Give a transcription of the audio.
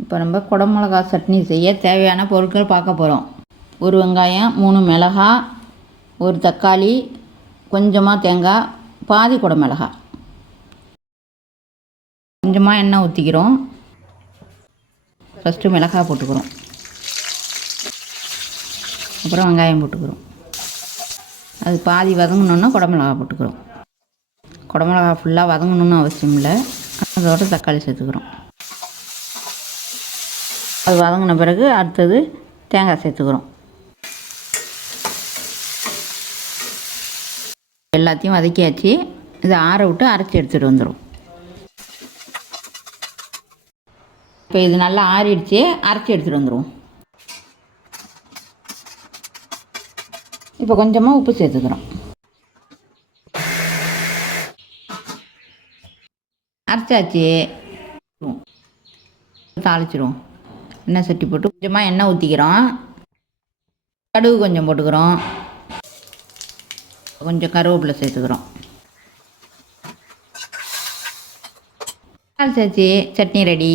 இப்போ நம்ம குடமிளகா சட்னி செய்ய தேவையான பொருட்கள் பார்க்க போகிறோம். ஒரு வெங்காயம் மூணு மிளகா ஒரு தக்காளி கொஞ்சமாக தேங்காய் பாதி குடமிளகா. கொஞ்சமாக எண்ணெய் ஊற்றிக்கிறோம் ஃபஸ்ட்டு மிளகாய் போட்டுக்கிறோம். அப்புறம் வெங்காயம் போட்டுக்கிறோம். அது பாதி வதங்கினோன்னா குடமிளகா போட்டுக்கிறோம். குடமிளகா ஃபுல்லாக வதங்கணும்னு அவசியம் இல்லை. அதோட தக்காளி சேர்த்துக்கிறோம். அது வதங்கின பிறகு அடுத்தது தேங்காய் சேர்த்துக்கிறோம். எல்லாத்தையும் வதக்கியாச்சு. இதை ஆற விட்டு அரைச்சி எடுத்துகிட்டு வந்துடும் இப்போ இது நல்லா ஆறிடுச்சு. அரைச்சி எடுத்துகிட்டு வந்துடுவோம் இப்போ கொஞ்சமாக உப்பு சேர்த்துக்கிறோம். அரைச்சாச்சு. தாளிச்சிடுவோம் எண்ணெய் சட்டி போட்டு கொஞ்சமாக எண்ணெய் ஊற்றிக்கிறோம் கடுகு கொஞ்சம் போட்டுக்கிறோம். கொஞ்சம் கருவேப்பிலை சேர்த்துக்கிறோம். சேர்த்து சட்னி ரெடி.